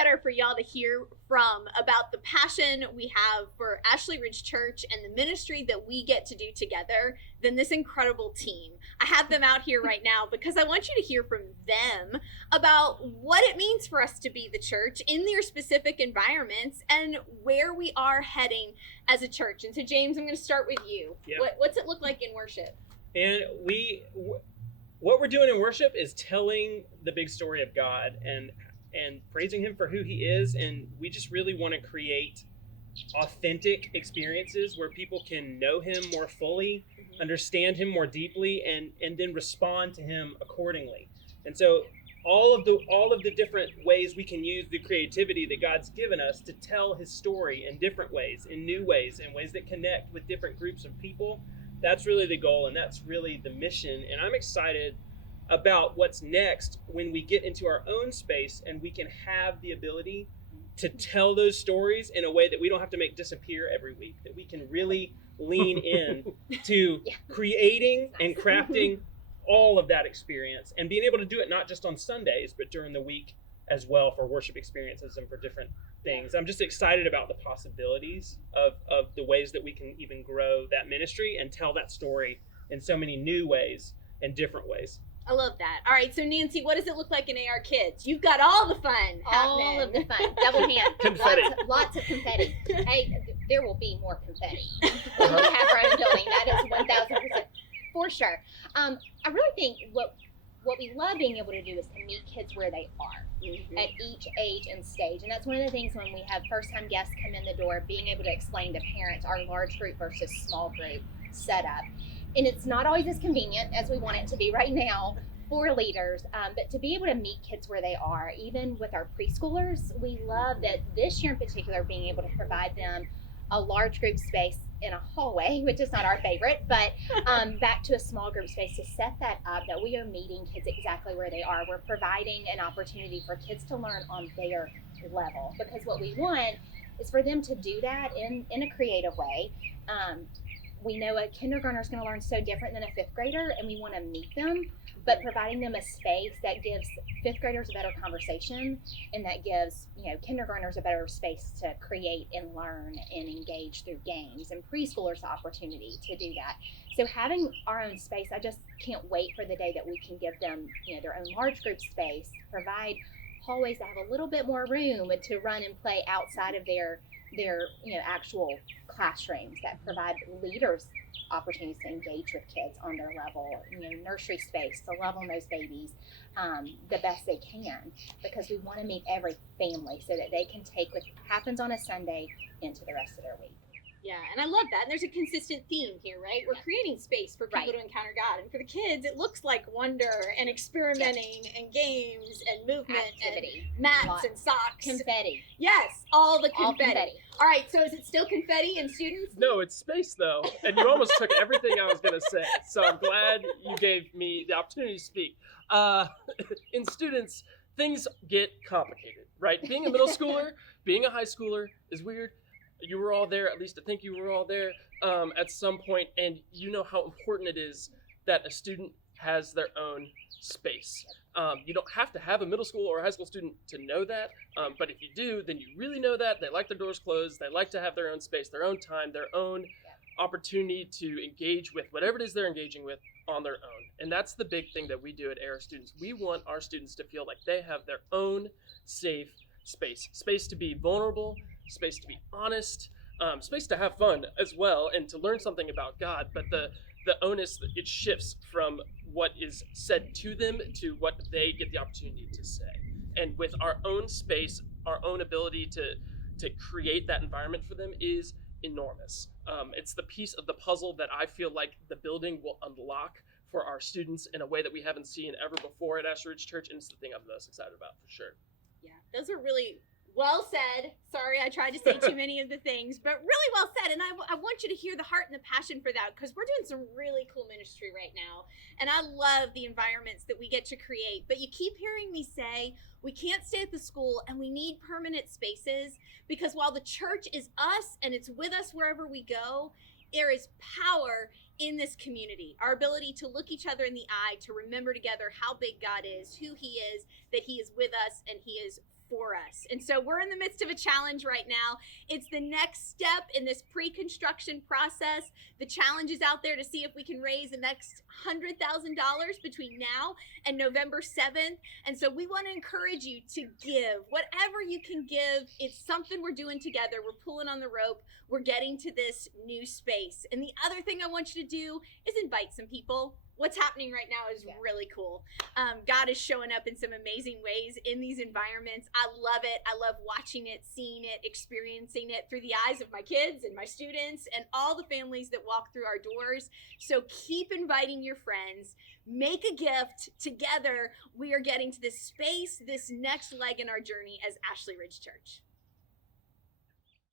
better for y'all to hear from about the passion we have for Ashley Ridge Church and the ministry that we get to do together than this incredible team. I have them out here right now because I want you to hear from them about what it means for us to be the church in their specific environments and where we are heading as a church. And so, James, I'm going to start with you. Yep. What's it look like in worship? And what we're doing in worship is telling the big story of God and praising him for who he is. And we just really want to create authentic experiences where people can know him more fully, understand him more deeply, and then respond to him accordingly. And so all of the different ways we can use the creativity that God's given us to tell his story in different ways, in new ways, in ways that connect with different groups of people, that's really the goal, and that's really the mission. And I'm excited about what's next when we get into our own space and we can have the ability to tell those stories in a way that we don't have to make disappear every week, that we can really lean in to creating and crafting all of that experience and being able to do it not just on Sundays, but during the week as well for worship experiences and for different things. I'm just excited about the possibilities of the ways that we can even grow that ministry and tell that story in so many new ways and different ways. I love that. All right, so Nancy, what does it look like in AR Kids? You've got all the fun happening. All of the fun. Double hand. Confetti. Lots of confetti. Hey, there will be more confetti when we have our own building. That is 1,000% for sure. I really think what we love being able to do is to meet kids where they are at each age and stage. And that's one of the things when we have first-time guests come in the door, being able to explain to parents our large group versus small group setup. And it's not always as convenient as we want it to be right now for leaders, but to be able to meet kids where they are, even with our preschoolers, we love that this year in particular, being able to provide them a large group space in a hallway, which is not our favorite, but back to a small group space to set that up, that we are meeting kids exactly where they are. We're providing an opportunity for kids to learn on their level, because what we want is for them to do that in a creative way. We know a kindergartner is going to learn so different than a fifth grader, and we want to meet them, but providing them a space that gives fifth graders a better conversation, and that gives kindergartners a better space to create and learn and engage through games, and preschoolers the opportunity to do that. So having our own space, I just can't wait for the day that we can give them their own large group space, provide hallways that have a little bit more room to run and play outside of their actual classrooms, that provide leaders opportunities to engage with kids on their level, nursery space to love on those babies the best they can, because we want to meet every family so that they can take what happens on a Sunday into the rest of their week. Yeah, and I love that. And there's a consistent theme here, right? We're creating space for people to encounter God. And for the kids, it looks like wonder and experimenting and games and movement Activity. and mats and socks. Confetti. Yes, all the confetti. All confetti. All right, so is it still confetti and students? No, it's space, though. And you almost took everything I was going to say. So I'm glad you gave me the opportunity to speak. In students, things get complicated, right? Being a middle schooler, being a high schooler is weird. You were all there, at least I think you were all there at some point, and you know how important it is that a student has their own space. You don't have to have a middle school or a high school student to know that, but if you do, then you really know that. They like their doors closed, they like to have their own space, their own time, their own opportunity to engage with whatever it is they're engaging with on their own. And that's the big thing that we do at AR Students. We want our students to feel like they have their own safe space to be vulnerable, space to be honest, space to have fun as well, and to learn something about God. But the onus, it shifts from what is said to them to what they get the opportunity to say. And with our own space, our own ability to create that environment for them is enormous. It's the piece of the puzzle that I feel like the building will unlock for our students in a way that we haven't seen ever before at Ashley Ridge Church, and it's the thing I'm most excited about for sure. Yeah, those are really well said. Sorry, I tried to say too many of the things, but really well said. And I want you to hear the heart and the passion for that, because we're doing some really cool ministry right now. And I love the environments that we get to create. But you keep hearing me say, we can't stay at the school and we need permanent spaces, because while the church is us and it's with us wherever we go, there is power in this community. Our ability to look each other in the eye, to remember together how big God is, who he is, that he is with us, and he is for us. And so we're in the midst of a challenge right now. It's the next step in this pre-construction process. The challenge is out there to see if we can raise the next $100,000 between now and November 7th. And so we want to encourage you to give whatever you can give. It's something we're doing together. We're pulling on the rope. We're getting to this new space. And the other thing I want you to do is invite some people. What's happening right now is really cool. God is showing up in some amazing ways in these environments. I love it. I love watching it, seeing it, experiencing it through the eyes of my kids and my students and all the families that walk through our doors. So keep inviting your friends. Make a gift. Together, we are getting to this space, this next leg in our journey as Ashley Ridge Church.